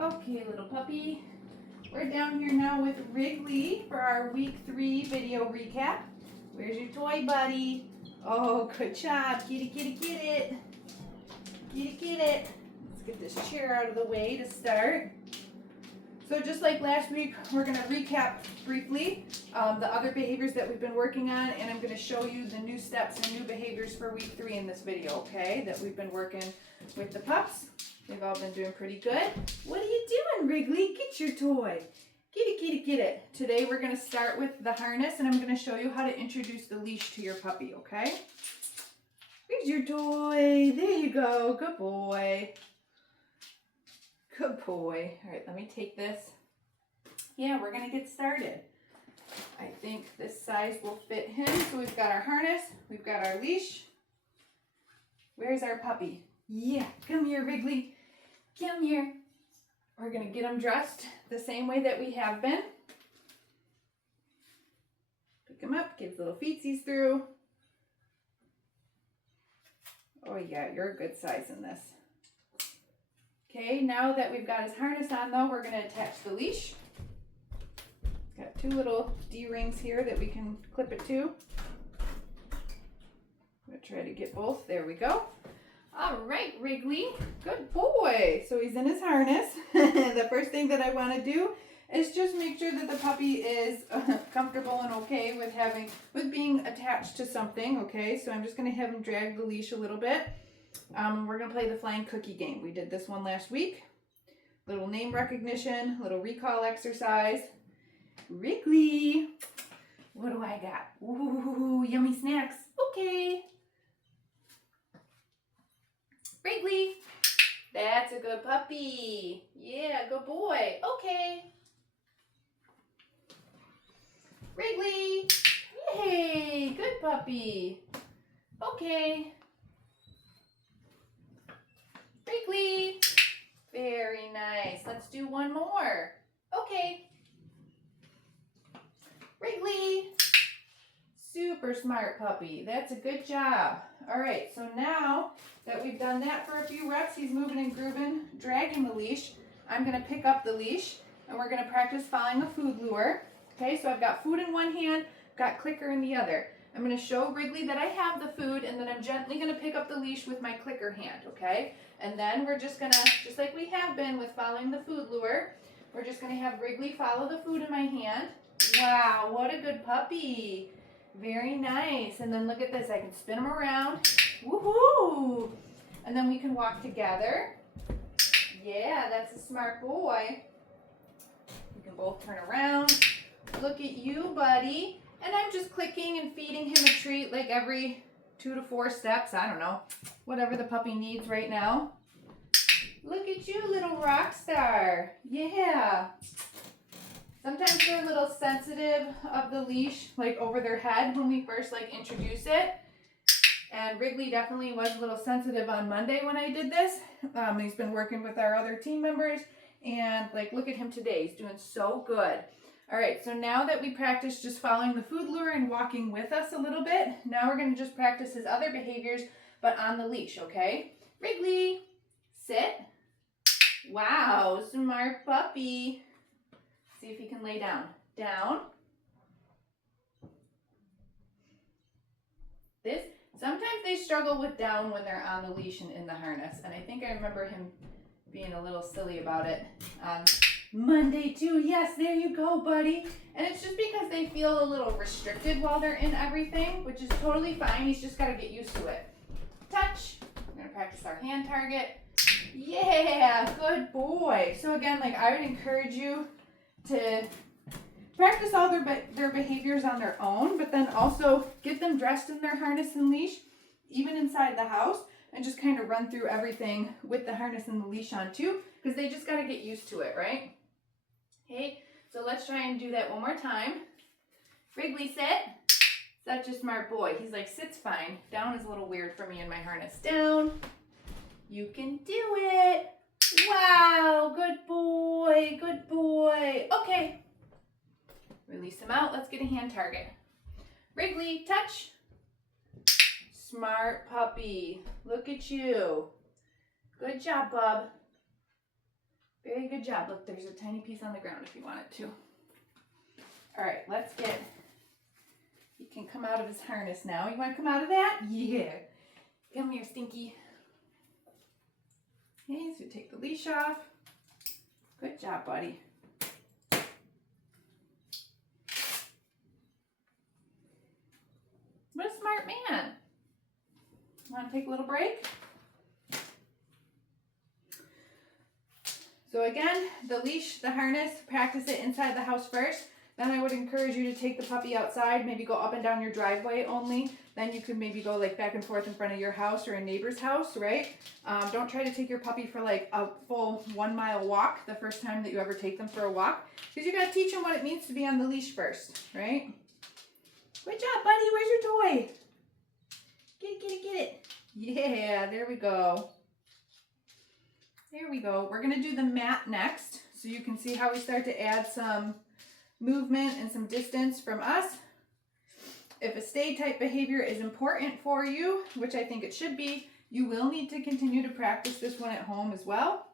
Okay, little puppy. We're down here now with Wrigley for our week 3 video recap. Where's your toy, buddy? Oh, good job. Get it, get it, get it. Get it, get it. Let's get this chair out of the way to start. So just like last week, we're going to recap briefly the other behaviors that we've been working on, and I'm going to show you the new steps and new behaviors for week 3 in this video, okay, that we've been working with the pups. They've all been doing pretty good. What are you doing, Wrigley? Get your toy. Get it, get it, get it. Today we're going to start with the harness, and I'm going to show you how to introduce the leash to your puppy, okay? Here's your toy. There you go. Good boy. Good boy. All right, let me take this. Yeah, we're going to get started. I think this size will fit him. So we've got our harness. We've got our leash. Where's our puppy? Yeah, come here, Wrigley. Come here. We're going to get him dressed the same way that we have been. Pick him up, get his little feetsies through. Oh yeah, you're a good size in this. Okay, now that we've got his harness on though, we're going to attach the leash. Got 2 little D-rings here that we can clip it to. I'm going to try to get both. There we go. All right, Wrigley, good boy. So he's in his harness. The first thing that I want to do is just make sure that the puppy is comfortable and okay with being attached to something. Okay, so I'm just going to have him drag the leash a little bit. We're going to play the flying cookie game. We did this one last week. Little name recognition, little recall exercise. Wrigley, what do I got? Ooh, yummy snacks. Okay. Wrigley, that's a good puppy. Yeah, good boy. Okay. Wrigley, yay, good puppy. Okay. Wrigley, very nice. Let's do one more. Okay. Wrigley, super smart puppy. That's a good job. All right, so now that we've done that for a few reps, he's moving and grooving, dragging the leash. I'm going to pick up the leash, and we're going to practice following a food lure. Okay, so I've got food in one hand, got clicker in the other. I'm going to show Wrigley that I have the food, and then I'm gently going to pick up the leash with my clicker hand, okay? And then we're just going to, just like we have been with following the food lure, we're just going to have Wrigley follow the food in my hand. Wow, what a good puppy. Very nice. And then look at this. I can spin him around. Woohoo! And then we can walk together. Yeah, that's a smart boy. We can both turn around. Look at you, buddy. And I'm just clicking and feeding him a treat like every 2 to 4 steps. I don't know. Whatever the puppy needs right now. Look at you, little rock star. Yeah. Sometimes they're a little sensitive of the leash, like over their head when we first introduce it. And Wrigley definitely was a little sensitive on Monday when I did this. He's been working with our other team members, and look at him today. He's doing so good. All right, so now that we practiced just following the food lure and walking with us a little bit, now we're going to just practice his other behaviors, but on the leash, okay? Wrigley, sit. Wow, smart puppy. See if he can lay down. Down. Sometimes they struggle with down when they're on the leash and in the harness. And I think I remember him being a little silly about it on Monday too. Yes, there you go, buddy. And it's just because they feel a little restricted while they're in everything, which is totally fine. He's just got to get used to it. Touch. We're going to practice our hand target. Yeah, good boy. So again, I would encourage you to practice all their behaviors on their own, but then also get them dressed in their harness and leash, even inside the house, and just kind of run through everything with the harness and the leash on too, because they just got to get used to it, right? Okay, so let's try and do that one more time. Wrigley, sit. Such a smart boy. He's sit's fine. Down is a little weird for me in my harness. Down. You can do it. Wow, good boy, good boy. Okay. Release him out. Let's get a hand target. Wrigley, touch. Smart puppy. Look at you. Good job, bub. Very good job. Look, there's a tiny piece on the ground if you want it to. All right, let's get, he can come out of his harness now. You want to come out of that? Yeah. Come here, Stinky. Okay, so take the leash off. Good job, buddy. What a smart man. Want to take a little break? So again, the leash, the harness, practice it inside the house first. Then I would encourage you to take the puppy outside, maybe go up and down your driveway only. Then you could maybe go like back and forth in front of your house or a neighbor's house, right? Don't try to take your puppy for like a full 1 mile walk the first time that you ever take them for a walk. Because you got to teach them what it means to be on the leash first, right? Good job, buddy. Where's your toy? Get it. Yeah, there we go. There we go. We're going to do the mat next. So you can see how we start to add some movement and some distance from us. If a stay type behavior is important for you, which I think it should be, you will need to continue to practice this one at home as well.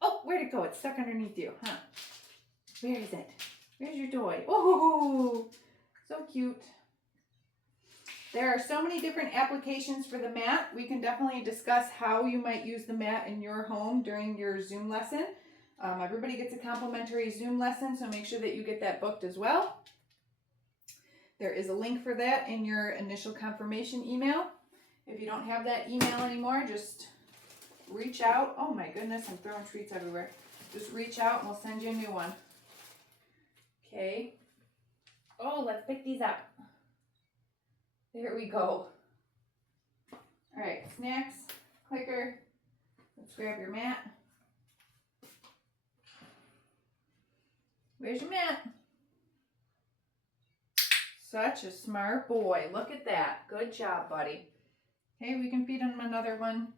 Oh, where'd it go? It's stuck underneath you, huh? Where is it? Where's your toy? Oh, so cute. There are so many different applications for the mat. We can definitely discuss how you might use the mat in your home during your Zoom lesson. Everybody gets a complimentary Zoom lesson, so make sure that you get that booked as well. There is a link for that in your initial confirmation email. If you don't have that email anymore, just reach out. Oh my goodness, I'm throwing treats everywhere. Just reach out and we'll send you a new one. Okay. Oh, let's pick these up. There we go. All right, snacks, clicker. Let's grab your mat. Where's your mat? Such a smart boy. Look at that. Good job, buddy. Okay, we can feed him another one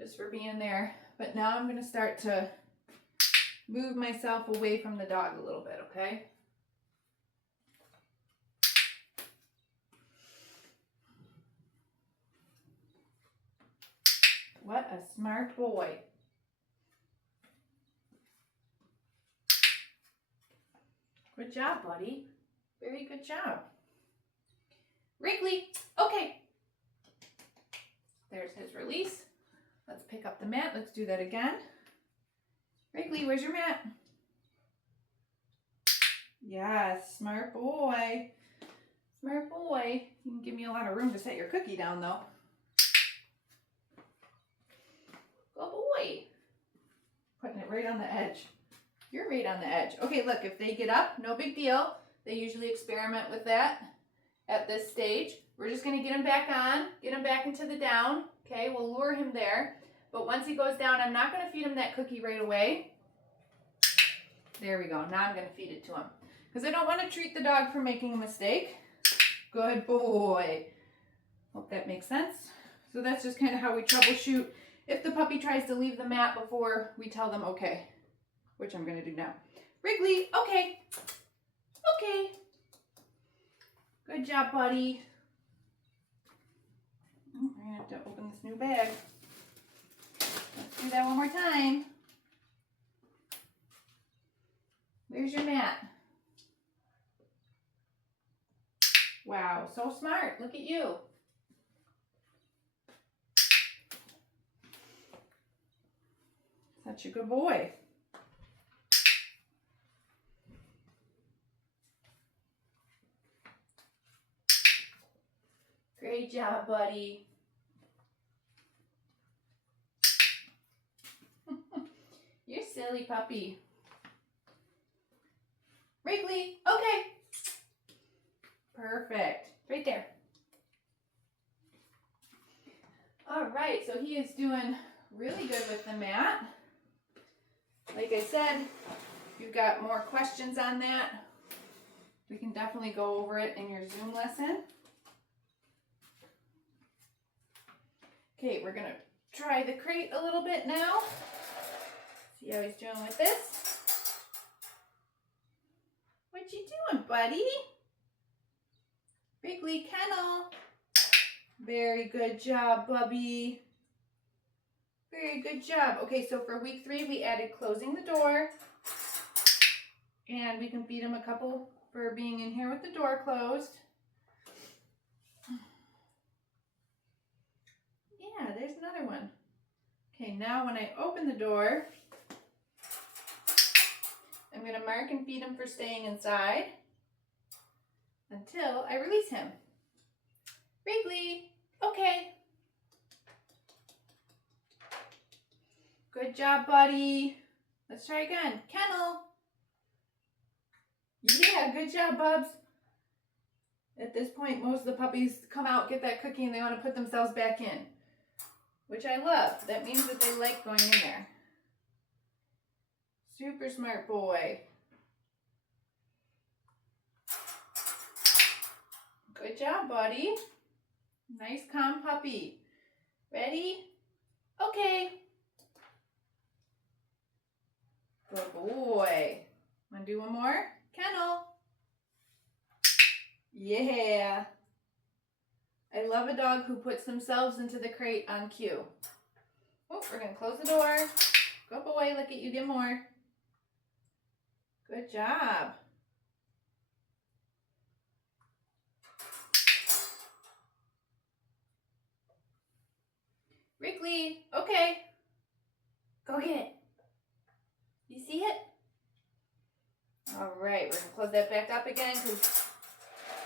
just for being there. But now I'm going to start to move myself away from the dog a little bit, okay? What a smart boy. Good job, buddy. Very good job. Wrigley, okay. There's his release. Let's pick up the mat. Let's do that again. Wrigley, where's your mat? Yes, smart boy. Smart boy. You can give me a lot of room to set your cookie down, though. Good boy. Putting it right on the edge. You're right on the edge. Okay, look, if they get up, no big deal. They usually experiment with that at this stage. We're just going to get him back on, get him back into the down. Okay, we'll lure him there. But once he goes down, I'm not going to feed him that cookie right away. There we go. Now I'm going to feed it to him. Because I don't want to treat the dog for making a mistake. Good boy. Hope that makes sense. So that's just kind of how we troubleshoot if the puppy tries to leave the mat before we tell them okay. Which I'm going to do now. Wrigley, okay. Okay. Good job, buddy. Oh, we're going to have to open this new bag. Let's do that one more time. There's your mat. Wow, so smart. Look at you. Such a good boy. Great job, buddy. You're silly puppy. Wrigley, okay. Perfect. Right there. All right, so he is doing really good with the mat. Like I said, if you've got more questions on that, we can definitely go over it in your Zoom lesson. Okay, we're going to try the crate a little bit now. See how he's doing with this. What you doing, buddy? Wrigley kennel. Very good job, Bubby. Very good job. Okay, so for week 3, we added closing the door. And we can feed him a couple for being in here with the door closed. Yeah, there's another one. Okay, now when I open the door, I'm going to mark and feed him for staying inside until I release him. Wrigley, okay. Good job, buddy. Let's try again. Kennel. Yeah, good job, Bubs. At this point, most of the puppies come out, get that cookie, and they want to put themselves back in, which I love. That means that they like going in there. Super smart boy. Good job, buddy. Nice, calm puppy. Ready? Okay. Good boy. Want to do one more? Kennel. Yeah. I love a dog who puts themselves into the crate on cue. Oh, we're going to close the door. Good boy. Look at you. Get more. Good job. Wrigley. Okay. Go get it. You see it? All right. We're going to close that back up again because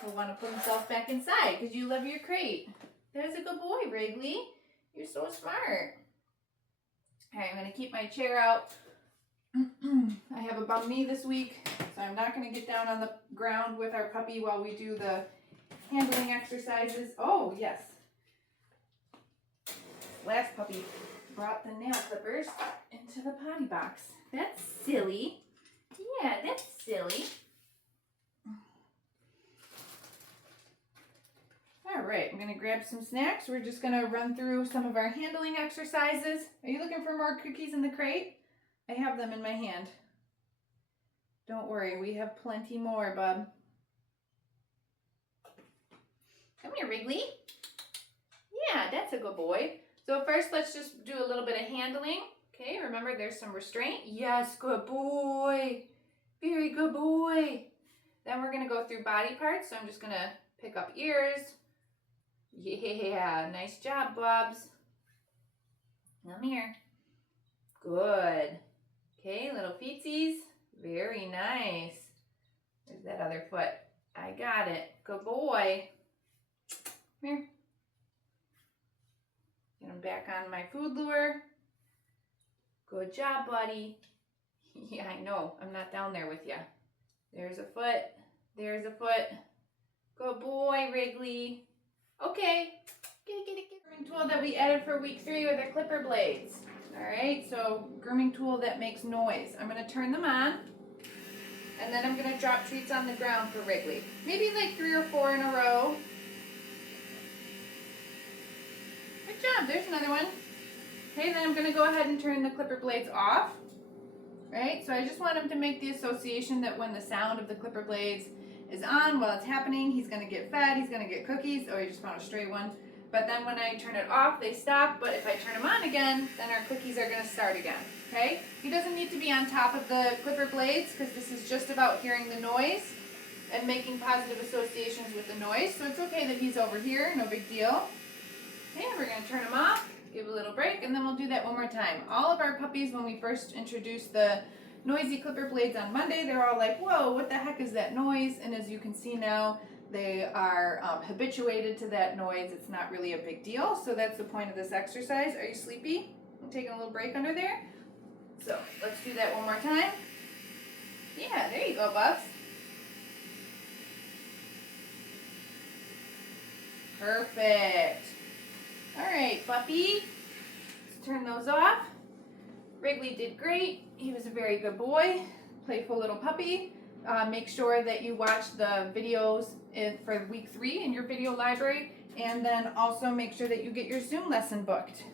he'll want to put himself back inside because you love your crate. There's a good boy, Wrigley. You're so smart. All right, I'm going to keep my chair out. I have a bum knee this week, so I'm not going to get down on the ground with our puppy while we do the handling exercises. Oh, yes. Last puppy brought the nail clippers into the potty box. That's silly. Yeah, that's silly. All right, I'm going to grab some snacks. We're just going to run through some of our handling exercises. Are you looking for more cookies in the crate? I have them in my hand. Don't worry, we have plenty more, bub. Come here, Wrigley. Yeah, that's a good boy. So first, let's just do a little bit of handling. Okay, remember there's some restraint. Yes, good boy. Very good boy. Then we're going to go through body parts. So I'm just going to pick up ears. Yeah, nice job, Bubs. Come here. Good. Okay, little feetsies. Very nice. There's that other foot. I got it. Good boy. Come here. Get him back on my food lure. Good job, buddy. Yeah, I know. I'm not down there with you. There's a foot. There's a foot. Good boy, Wrigley. Okay. Get it. Grooming tool that we added for week 3 are the clipper blades. All right, so grooming tool that makes noise. I'm going to turn them on, and then I'm going to drop treats on the ground for Wrigley. Maybe like 3 or 4 in a row. Good job. There's another one. Okay, then I'm going to go ahead and turn the clipper blades off. Right, so I just want him to make the association that when the sound of the clipper blades is on while it's happening, he's going to get fed, he's going to get cookies. Oh, he just found a stray one. But then when I turn it off, they stop. But if I turn them on again, then our cookies are going to start again. Okay? He doesn't need to be on top of the clipper blades because this is just about hearing the noise and making positive associations with the noise. So it's okay that he's over here, no big deal. Okay, we're going to turn him off, give a little break, and then we'll do that one more time. All of our puppies, when we first introduced the noisy clipper blades on Monday, they're all like, whoa, what the heck is that noise? And as you can see now, they are habituated to that noise. It's not really a big deal. So that's the point of this exercise. Are you sleepy? I'm taking a little break under there. So let's do that one more time. Yeah, there you go, Bubs. Perfect. All right, puppy. Let's turn those off. Wrigley did great. He was a very good boy, playful little puppy. Make sure that you watch the videos for week 3 in your video library, and then also make sure that you get your Zoom lesson booked.